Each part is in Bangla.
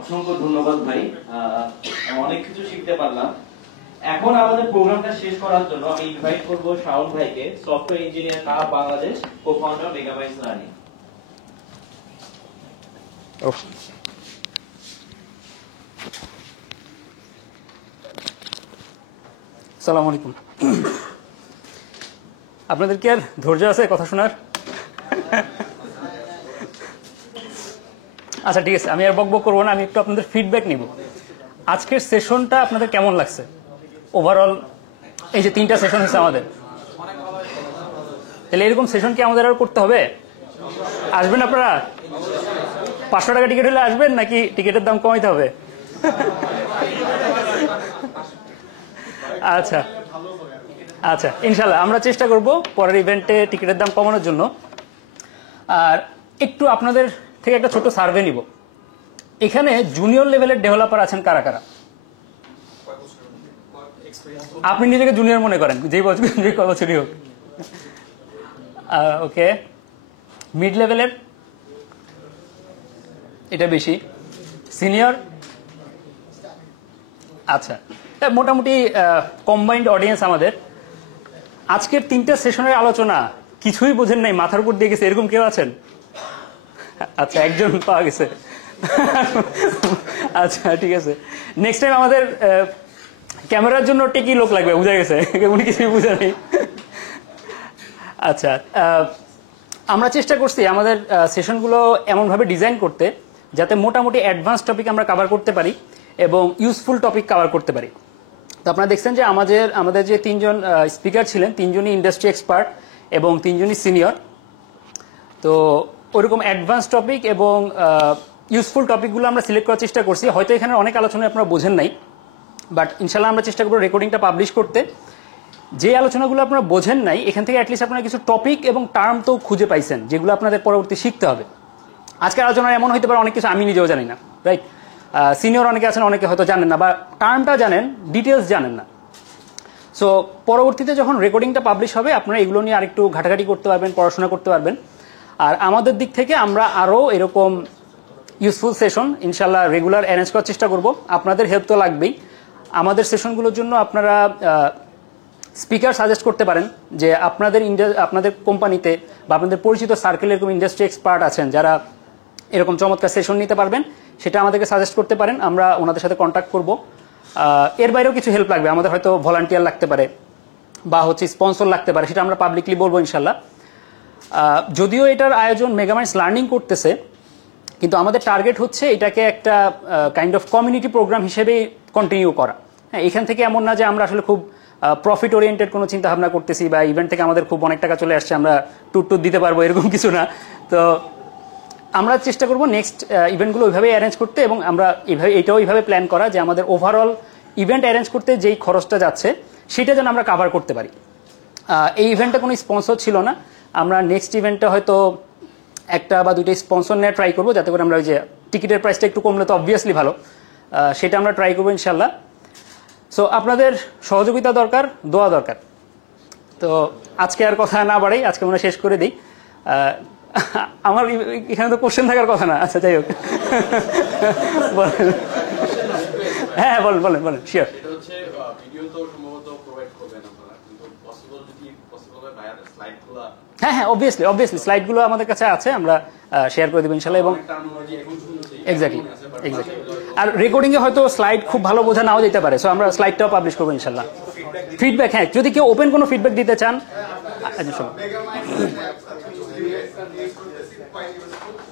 অসংখ্য ধন্যবাদ ভাই, অনেক কিছু শিখতে পারলাম। এখন আমাদের প্রোগ্রামটা শেষ করার জন্য আমি ইনভাইট করব শাওন ভাইকে, software engineer cup Bangladesh, co-founder megabytes learning. আসসালামু আলাইকুম। আপনাদের কি আর ধৈর্য আছে কথা শোনার? আচ্ছা ঠিক আছে, আমি আর বকবক করবো না, আমি একটু আপনাদের ফিডব্যাক নিব। আজকের সেশনটা আপনাদের কেমন লাগছে ওভারঅল? এই যে 3টা সেশন হয়েছে আমাদের, তাহলে এরকম সেশন কি আমাদের আর করতে হবে? আসবেন আপনারা? 500 টাকা টিকিট হলে আসবেন নাকি টিকিটের দাম কমাইতে হবে? আচ্ছা আচ্ছা, ইনশাল্লাহ আমরা চেষ্টা করব পরের ইভেন্টে টিকিটের দাম কমানোর জন্য। আর একটু আপনাদের থেকে একটা ছোট সার্ভে নিব। এখানে জুনিয়র লেভেলের ডেভেলপার আছেন কারা কারা? আপনি নিজেকে জুনিয়র মনে করেন, যে বছরই হোক। ওকে, মিড লেভেলের? এটা বেশি। সিনিয়র? আচ্ছা, মোটামুটি কম্বাইন্ড অডিয়েন্স আমাদের। আজকের 3টা সেশনের আলোচনা কিছুই বোঝেন নাই, মাথার উপর দিয়ে গেছে, এরকম কেউ আছেন? আচ্ছা, একজন পাওয়া গেছে। আচ্ছা ঠিক আছে, নেক্সট টাইম আমাদের ক্যামেরার জন্য টেকি লোক লাগবে, বুঝা গেছে, উনি কিছুই বুঝে নেই। আচ্ছা, আমরা চেষ্টা করছি আমাদের সেশনগুলো এমনভাবে ডিজাইন করতে যাতে মোটামুটি অ্যাডভান্স টপিক আমরা কভার করতে পারি এবং ইউজফুল টপিক কভার করতে পারি। তো আপনারা দেখছেন যে আমাদের যে 3জন স্পিকার ছিলেন, 3জনই ইন্ডাস্ট্রি এক্সপার্ট এবং 3জনই সিনিয়র। তো ওইরকম অ্যাডভান্স টপিক এবং ইউজফুল টপিকগুলো আমরা সিলেক্ট করার চেষ্টা করছি। হয়তো এখানে অনেক আলোচনা আপনারা বোঝেন নাই, বাট ইনশাল্লাহ আমরা চেষ্টা করবো রেকর্ডিংটা পাবলিশ করতে। যে আলোচনাগুলো আপনারা বোঝেন নাই, এখান থেকে অ্যাটলিস্ট আপনারা কিছু টপিক এবং টার্ম তো খুঁজে পাইছেন যেগুলো আপনাদের পরবর্তী শিখতে হবে। আজকের আলোচনা এমন হতে পারে অনেক কিছু আমি নিজেও জানি না, রাইট? সিনিয়র অনেকে আছেন, অনেকে হয়তো জানেন না বা টার্মটা জানেন, ডিটেলস জানেন না। সো পরবর্তীতে যখন রেকর্ডিংটা পাবলিশ হবে আপনারা এগুলো নিয়ে আরেকটু ঘাটাঘাটি করতে পারবেন, পড়াশোনা করতে পারবেন। আর আমাদের দিক থেকে আমরা আরও এরকম ইউজফুল সেশন ইনশাল্লাহ রেগুলার অ্যারেঞ্জ করার চেষ্টা করব। আপনাদের হেল্প তো লাগবেই। আমাদের সেশনগুলোর জন্য আপনারা স্পিকার সাজেস্ট করতে পারেন, যে আপনাদের কোম্পানিতে বা আপনাদের পরিচিত সার্কেলে এরকম ইন্ডাস্ট্রি এক্সপার্ট আছেন যারা এরকম চমৎকার সেশন নিতে পারবেন, সেটা আমাদেরকে সাজেস্ট করতে পারেন, আমরা ওনাদের সাথে কন্ট্যাক্ট করব। এর বাইরেও কিছু হেল্প লাগবে, আমাদের হয়তো ভলান্টিয়ার লাগতে পারে বা স্পন্সর লাগতে পারে, সেটা আমরা পাবলিকলি বলবো ইনশাল্লাহ। যদিও এটার আয়োজন মেগামাইন্ডস লার্নিং করতেছে, কিন্তু আমাদের টার্গেট হচ্ছে এটাকে একটা কাইন্ড অফ কমিউনিটি প্রোগ্রাম হিসেবে কন্টিনিউ করা। হ্যাঁ, এখান থেকে এমন না যে আমরা আসলে খুব প্রফিট ওরিয়েন্টেড কোনো চিন্তা ভাবনা করতেছি বা ইভেন্ট থেকে আমাদের খুব অনেক টাকা চলে আসছে, আমরা ট্যুর দিতে পারবো, এরকম কিছু না। তো আমরা চেষ্টা করবো নেক্সট ইভেন্টগুলো ওইভাবেই অ্যারেঞ্জ করতে, এবং আমরা এটাও এইভাবে প্ল্যান করা যে আমাদের ওভারঅল ইভেন্ট অ্যারেঞ্জ করতে যেই খরচটা যাচ্ছে সেটা যেন আমরা কাভার করতে পারি। এই ইভেন্টে কোনো স্পন্সর ছিল না, আমরা নেক্সট ইভেন্টে হয়তো একটা বা দুইটা স্পন্সর নিয়ে ট্রাই করবো, যাতে করে আমরা ওই যে টিকিটের প্রাইসটা একটু কমলে তো অবভিয়াসলি ভালো, সেটা আমরা ট্রাই করবো ইনশাল্লাহ। সো আপনাদের সহযোগিতা দরকার, দোয়া দরকার। তো আজকে আর কথা না বাড়াই, আজকে আমরা শেষ করে দিই। আমার এখানে তো কোশ্চেন থাকার কথা না। আচ্ছা যাই হোক, বলেন। হ্যাঁ বলেন বলেন বলেন, শিওর। হ্যাঁ হ্যাঁ, অবভিয়াসলি স্লাইডগুলো আমাদের কাছে আছে, আমরা শেয়ার করে দেবো ইনশাল্লাহ। এবং এক্স্যাক্টলি আর রেকর্ডিংয়ে হয়তো স্লাইড খুব ভালো বোঝা নাও যেতে পারে, সো আমরা স্লাইডটাও পাবলিশ করবো ইনশাল্লাহ। ফিডব্যাক, হ্যাঁ, যদি কেউ ওপেন কোনো ফিডব্যাক দিতে চান।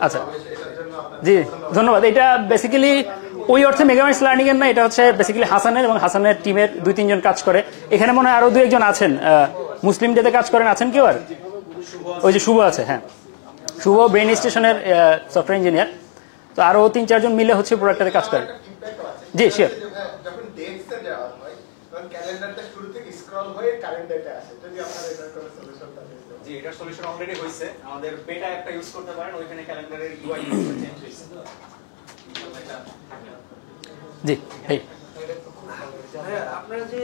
আচ্ছা জি, ধন্যবাদ। এটা বেসিক্যালি ওই অর্থে মেগামাইন্ডস লার্নিং এর না, এটা হচ্ছে বেসিক্যালি হাসানের এবং হাসানের টিমের 2-3 জন কাজ করে। এখানে মনে হয় আরো 2-1 জন আছেন, মুসলিম ডেতে কাজ করেন, আছেন কেউ? আর ওই যে শুভ আছে, হ্যাঁ, শুভ ব্রেন স্টেশনের সফটওয়্যার ইঞ্জিনিয়ার। তো আরো 3-4 জন মিলে হচ্ছে প্রোডাক্টটাতে কাজ করে। জি শিওর। জি, এটা সলিউশন অলরেডি হইছে, আমাদের বেটা একটা ইউজ করতে পারেন, ওইখানে ক্যালেন্ডারের ইউআই চেঞ্জ হইছে। জি এই আপনারা যে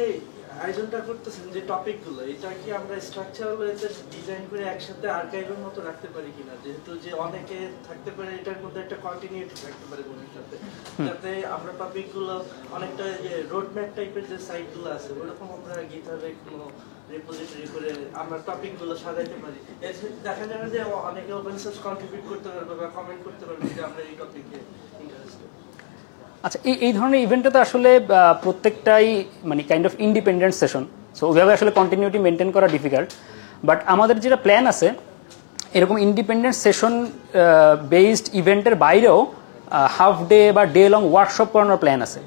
আয়োজনটা করতেছেন, যে টপিকগুলো, এটা কি আমরা স্ট্রাকচারাল ওয়েতে ডিজাইন করে একসাথে আর্কাইভের মতো রাখতে পারি কিনা? যেহেতু যে অনেকে থাকতে পারে, এটার মধ্যে একটা কন্টিনিউটি থাকতে পারে বইয়ের সাথে। যাতে আমরা টপিকগুলো অনেকটা যে রোড ম্যাপ টাইপের যে সাইটগুলো আছে ওরকম আমরা গিটহাবে কোনো রিপোজিটরি করে আমরা টপিকগুলো সাজাইতে পারি। এতে দেখা যাবে যে অনেকে ওপেন সোর্স কন্ট্রিবিউট করতে পারবে বা কমেন্ট করতে পারবে যে আমরা এই টপিকে ইন্টারেস্টেড। আচ্ছা, এই ধরনের ইভেন্টে তো আসলে প্রত্যেকটাই মানে kind of independent session, so ওইভাবে আসলে কন্টিনিউটি মেনটেন করা ডিফিকাল্ট। বাট আমাদের যেটা প্ল্যান আছে এরকম ইন্ডিপেন্ডেন্ট সেশন বেসড ইভেন্টের বাইরেও হাফ ডে বা ডে লং ওয়ার্কশপ করানোর প্ল্যান আছে,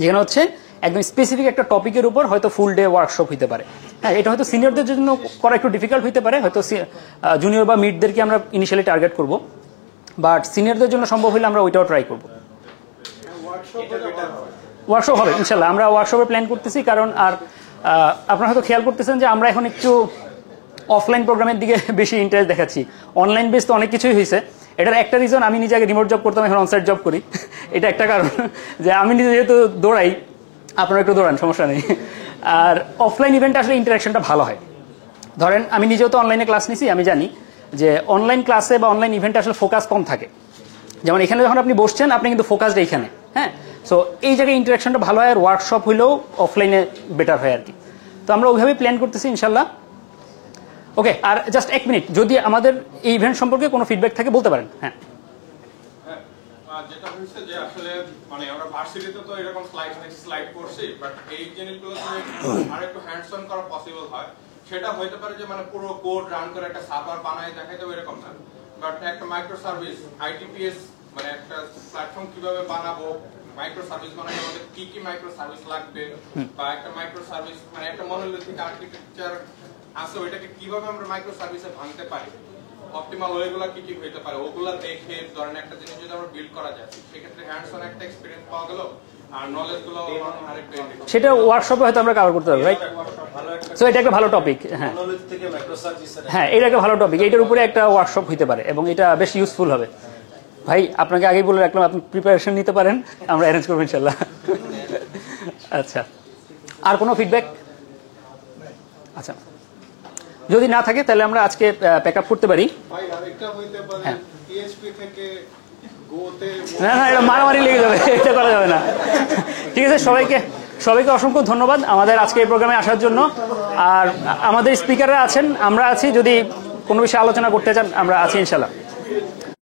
যেখানে হচ্ছে একদম স্পেসিফিক একটা টপিকের উপর হয়তো ফুল ডে ওয়ার্কশপ হতে পারে। হ্যাঁ, এটা হয়তো সিনিয়রদের জন্য করা একটু ডিফিকাল্ট হতে পারে, হয়তো জুনিয়র বা মিডদেরকে আমরা ইনিশিয়ালি টার্গেট করব, বাট সিনিয়রদের জন্য সম্ভব হলে আমরা ওইটাও ট্রাই করব। ওয়ার্কশপ হবে ইনশাল্লাহ, আমরা ওয়ার্কশপের প্ল্যান করতেছি। কারণ আর আপনারা হয়তো খেয়াল করতেছেন যে আমরা এখন একটু অফলাইন প্রোগ্রামের দিকে বেশি ইন্টারেস্ট দেখাচ্ছি। অনলাইন বেস তো অনেক কিছুই হয়েছে। এটার একটা রিজন, আমি নিজে আগে রিমোট জব করতাম, এখন অনসাইট জব করি। এটা একটা কারণ যে আমি নিজে যেহেতু দৌড়াই, আপনারা একটু দৌড়ান, সমস্যা নেই। আর অফলাইন ইভেন্টে আসলে ইন্টারাকশনটা ভালো হয়। ধরেন আমি নিজেও তো অনলাইনে ক্লাস নিছি, আমি জানি যে অনলাইন ক্লাসে বা অনলাইন ইভেন্টে আসলে ফোকাস কম থাকে। যেমন এখানে যখন আপনি বসছেন, আপনি কিন্তু ফোকাসড এইখানে। হ্যাঁ, সো এই জায়গায় ইন্টারাকশনটা ভালো হয়, আর ওয়ার্কশপ হইলেও অফলাইনে বেটার হয় আর কি। তো আমরা ওইভাবেই প্ল্যান করতেছি ইনশাল্লাহ। ওকে, আর জাস্ট 1 মিনিট, যদি আমাদের এই ইভেন্ট সম্পর্কে কোনো ফিডব্যাক থাকে বলতে পারেন। হ্যাঁ, যেটা হচ্ছে যে আসলে মানে আমরা ভার্সিটিতে তো এরকম স্লাইড করছি, বাট এই জিনিসগুলো আর একটু হ্যান্ডস অন করা পসিবল হয়, সেটা হইতে পারে যে মানে পুরো কোড রান করে একটা সার্ভার বানায় দেখাই দেবো এরকম না, বাট একটা মাইক্রো সার্ভিস আইটিপিএস মানে একটা প্ল্যাটফর্ম কিভাবে বানাবো, মাইক্রো সার্ভিস বানাই আমাদের কি কি মাইক্রো সার্ভিস লাগবে, বা একটা মাইক্রো সার্ভিস মানে একটা মনোলিথিক আর্কিটেকচার আছে, ওইটাকে কিভাবে আমরা মাইক্রো সার্ভিসে ভাঙতে পারি, অপটিমাল ওয়েগুলো কি কি হইতে পারে, ওগুলা দেখে ধরেন একটা জিনিস যদি আমরা বিল্ড করা যায়, সেক্ষেত্রে হ্যান্ডস অন একটা এক্সপেরিয়েন্স পাওয়া গেল, আর নলেজ গুলো আরেকটু সেটা ওয়ার্কশপে হয়তো আমরা কভার করতে পারবো, রাইট? সো এটা একটা ভালো টপিক। হ্যাঁ হ্যাঁ, এটা একটা ভালো টপিক, এটার উপরে একটা ওয়ার্কশপ হইতে পারে এবং এটা বেশ ইউজফুল হবে। ভাই আপনাকে আগেই বলে রাখলাম, আপনি প্রিপারেশন নিতে পারেন, আমরা অ্যারেঞ্জ করবো ইনশাল্লাহ। আচ্ছা, আর কোনো ফিডব্যাক? আচ্ছা, যদি না থাকে তাহলে আমরা আজকে প্যাক আপ করতে পারি। ভাই আরেকটা হইতে পারে পিএইচপি থেকে গোতে, না না, এটা মারামারি লেগে যাবে, এটা করা যাবে না। ঠিক আছে, সবাইকে অসংখ্য ধন্যবাদ আমাদের আজকে এই প্রোগ্রামে আসার জন্য। আর আমাদের স্পিকাররা আছেন, আমরা আছি, যদি কোনো বিষয়ে আলোচনা করতে চান আমরা আছি ইনশাল্লাহ।